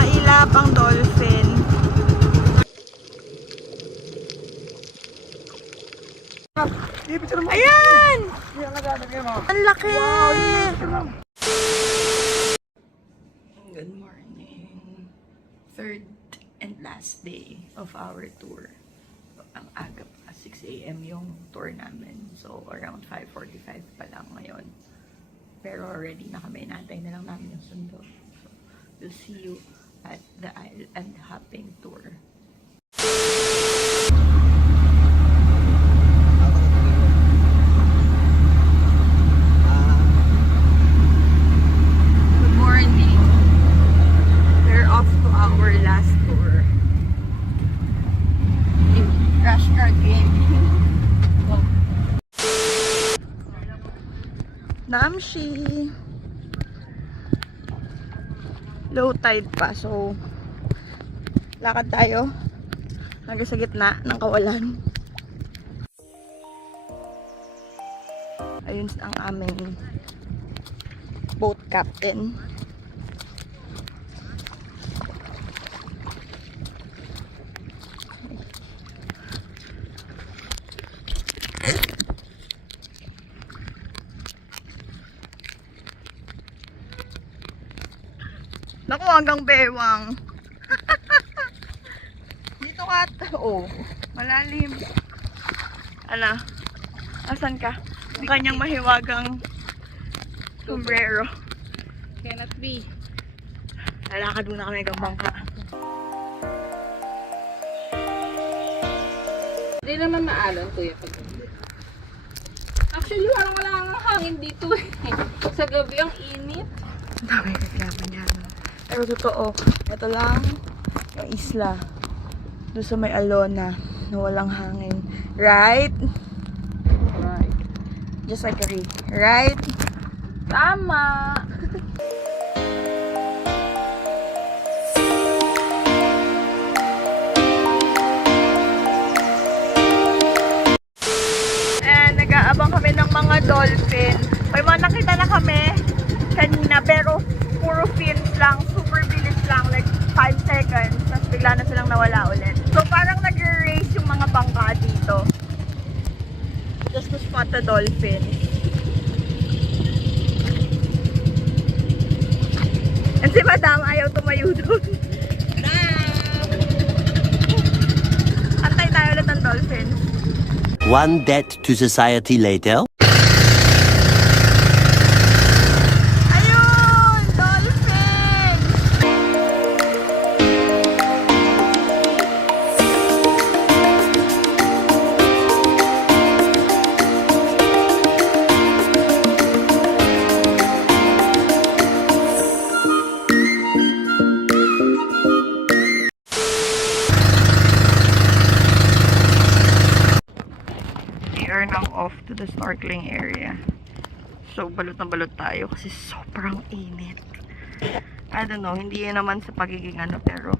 Mailap ang dolphin. Ayan! Ang laki! Good morning. Third and last day of our tour. Ang aga pa, 6 AM yung tour namin. So, around 5:45 pa lang ngayon. Pero already na kami, natay na lang namin yung sundo. So, we'll see you at the island hopping tour. Good morning. We're off to our last tour. Crash card game. Namshi. Low tide pa, so lakad tayo hanggang sa gitna ng kawalan. Ayun ang aming boat captain. Naku, hanggang bewang. Dito ka. Oh, malalim. Ano? Asan ka? Ang kanyang mahiwagang sombrero. Cannot be. Lalakad muna kami hanggang bangka. Hindi naman maalon, kuya. Actually, parang wala ang hangin dito eh. Sa gabi ang init. Ang dami kaglaban yan. Pero totoo, ito lang yung isla. Doon sa may Alona na walang hangin. Right? Right. Just like a reed. Right? Tama! And nag-aabang kami ng mga dolphin. May mga nakita na kami kanina, pero puro fins lang, super bilis lang, like 5 seconds, tapos bigla na silang nawala ulit. So parang nag-race yung mga bangka dito just to spot the dolphin. And si Madam ayaw tumayo doon. Antay tayo ulit ng dolphin. One debt to society later. Off to the snorkeling area. So, balot na balot tayo kasi sobrang init. I don't know, hindi yun naman sa pagiging ano, pero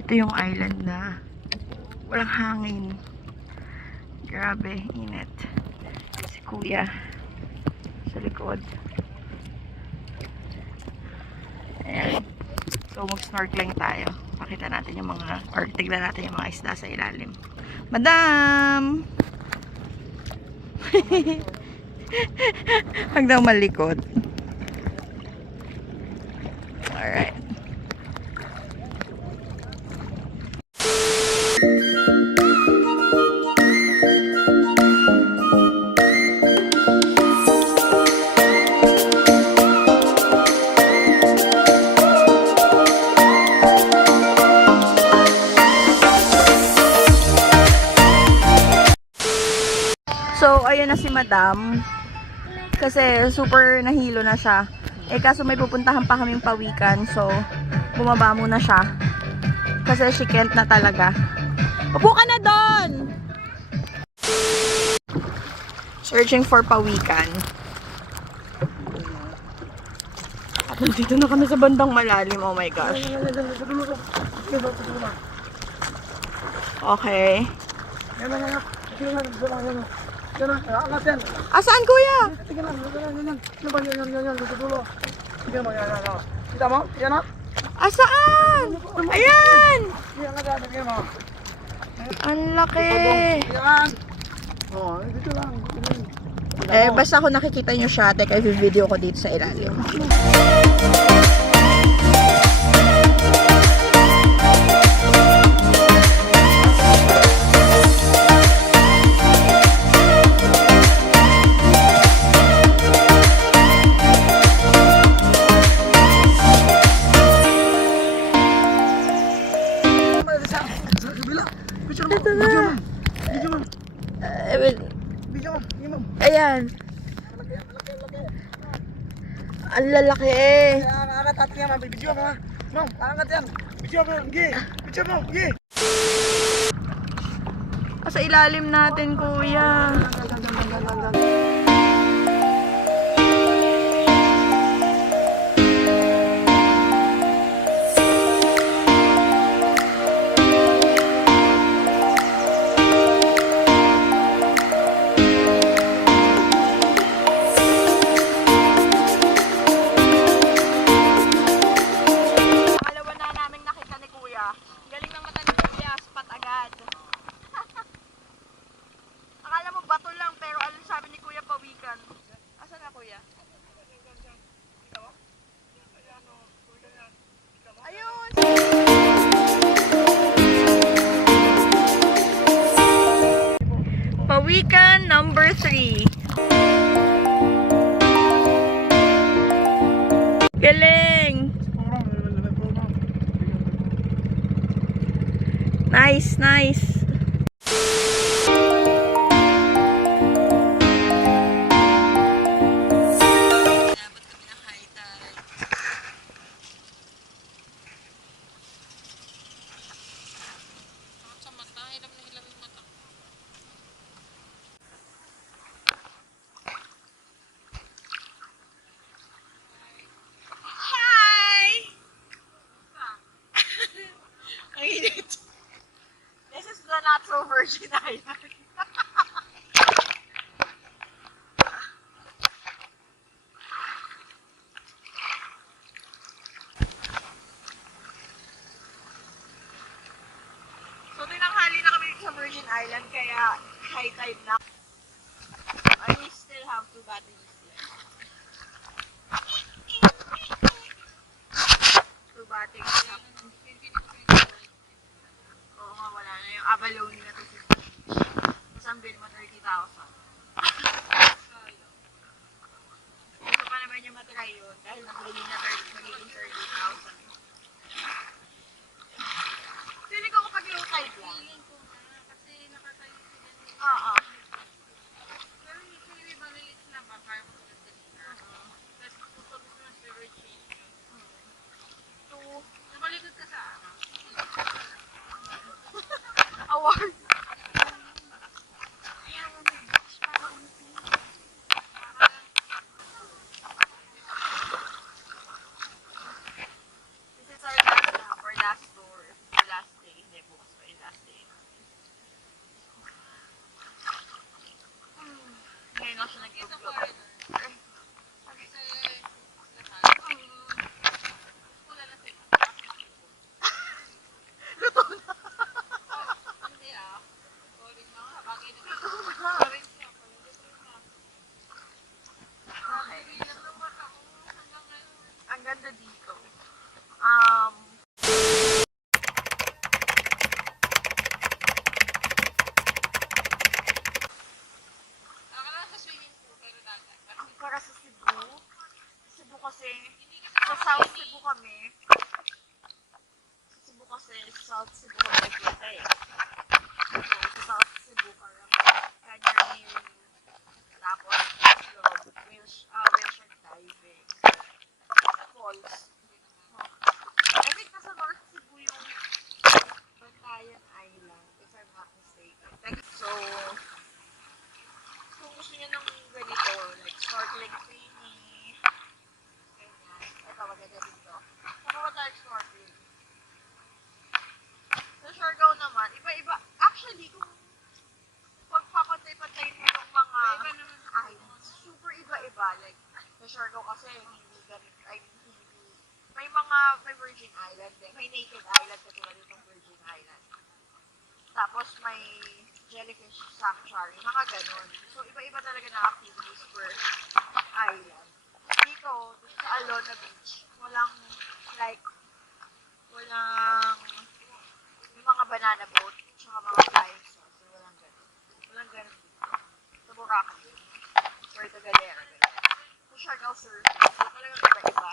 ito yung island na walang hangin. Grabe, init. Si Kuya sa likod. Ayan. So, mag-snorkeling tayo. Pakita natin yung mga, or tignan natin yung mga isda sa ilalim. Madam! Hanggang malikot. Alright. So, ayun na si Madam. Kasi super nahilo na siya. Eh, kaso may pupuntahan pa kaming pawikan. So, bumaba muna siya. Kasi she can't na talaga. Upo ka na doon! Searching for pawikan. At nandito na kami sa bandang malalim. Oh my gosh. Okay. Asaan, kuya? Kita mo? Yan na. Asaan? Ayan! Ang laki. Oh, dito lang. Eh, basta kung nakikita nyo siya, teka, i-video ko dito sa ilalim. Sa kabila. Picture mo. Ito na. Video mo. Video mo. Video mo. Ayan. Ang lalaki. Nakakatat niya, ma'am. Video mo, ha? Ma'am, nakakatat yan. Video mo. Gi. Video mo. Gi. Sa ilalim natin, kuya. Pangalawa na namin nakita ni kuya. Galing ng mata ni kuya, spot agad. Akala mo bato lang, pero ano sabi ni kuya, pawikan. Asan na kuya? Ayun! Pawikan number 3. Galing! Nice, nice. Hi! Ang init. This is the not so virgin island. So, tinanghali na kami sa Virgin Island, kaya high tide na. I still have 2 batteries left. 2 batteries left. Oo nga, wala na yung abalone na to. Tapos ang bill mo 30,000. Gusto pa naman niya matry yun dahil nagbili na magiging 30,000. Feeling ko kapag low tide lang. Kasi nakatayo sila dito. Oo. Pero usually maliit na ba? Kaya mo sila sila. Tapos tutulog na sa routine. Nakalikod ka sa ano? Award. This is our last lap or last tour. The last day. Hindi, bukas pa yung last day. Ngayon lang siya nag-vlog. Kasi lahat. Wala na sila. Hindi ah. Sorry na. Bagay na dito. Sorry siya. Okay. Natawag ako hanggang ngayon. Ang ganda dito. Nakakala sa swimming pool pero dagat. Ang para sa Cebu. Cebu kasi, sa South Cebu kami. Sa Cebu kasi, sa South Cebu kami nagpunta eh. So, sa South Cebu parang Canyon Hill. Tapos, whale shark diving. Falls. I think nasa North Cebu yung Bantayan Island, if I'm not mistaken. So, kung gusto niyo ng ganito, like snorkeling training, ganyan. Ito, maganda dito. Saka ba tayo snorkeling? Sa Siargao naman, iba-iba. Actually, kung pagpapantay-pantay mo yung mga islands, super iba-iba. Like, sa Siargao kasi, hindi ganito, ay hindi Virgin Island. May naked island katulad itong Virgin Island. Tapos may jellyfish sanctuary, mga ganun. So, iba-iba talaga na activities per island. Dito, sa Alona Beach, walang yung mga banana boat, tsaka mga flying saucer, walang ganun. Walang ganun dito. Sa Boracay, Puerto Galera, ganun. Sa Siargao Sur, talagang iba-iba.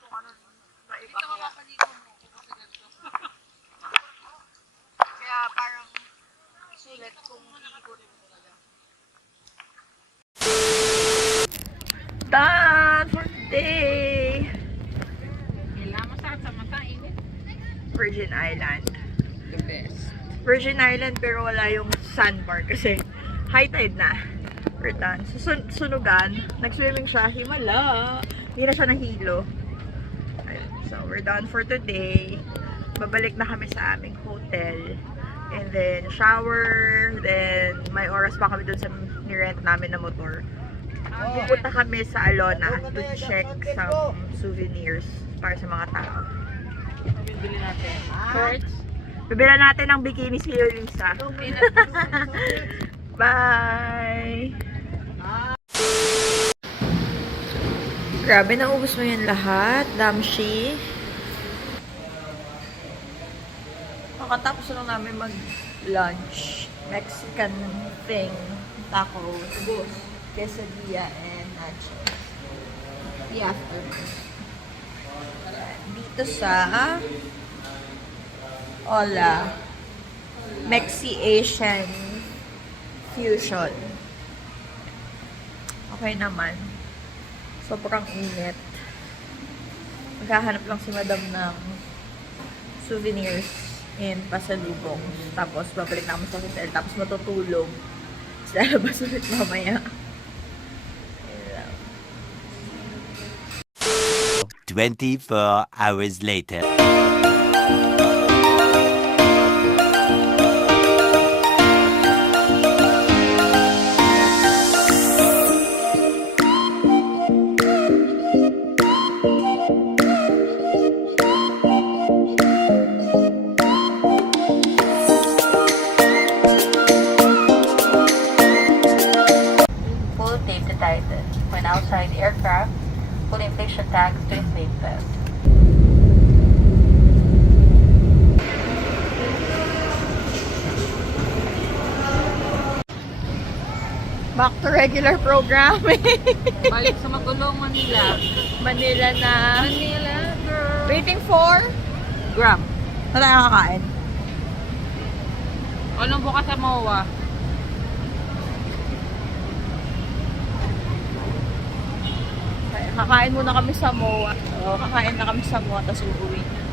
Kung ano, iba-iba. Ito mapapaligo mo kung kasi ganito. Kaya parang sulit kung iikunin mo talaga. Done for the day! Kailangan masakit sa mata, init. Virgin Island. The best. Virgin Island pero wala yung sandbar kasi high tide na. We're done. Sunugan, nag-swimming siya, himala. Hindi na siya nahilo. Ayun. So, we're done for today. Babalik na kami sa aming hotel. And then, shower. Then, may oras pa kami dun sa nirent namin na motor. Pupunta kami sa Alona to check some souvenirs para sa mga tao. Bibili natin. Shorts. Bibila natin ng bikini si Lisa. Bye! Grabe, naubos mo yun lahat, Damshi. Makatapos lang namin mag-lunch. Mexican thing. Tacos, quesadilla, and nachos. The afternoon. Dito sa Ola Mexi-Asian Fusion. Okay naman. Sobrang init. Maghahanap lang si Madam ng souvenirs and pasalubong. Tapos babalik na kami sa hotel. Tapos matutulog. Tapos lalabas ulit mamaya. 24 hours later. Full tape to Titan. When outside the aircraft, full inflation tags to inflate vest. Back to regular programming. Balik sa magulong Manila. Manila na. Manila, girl. Waiting for Grab. Saan tayo kakain? Anong bukas sa MOA? Kakain muna kami sa MOA. So, kakain na kami sa MOA, tapos uuwi na.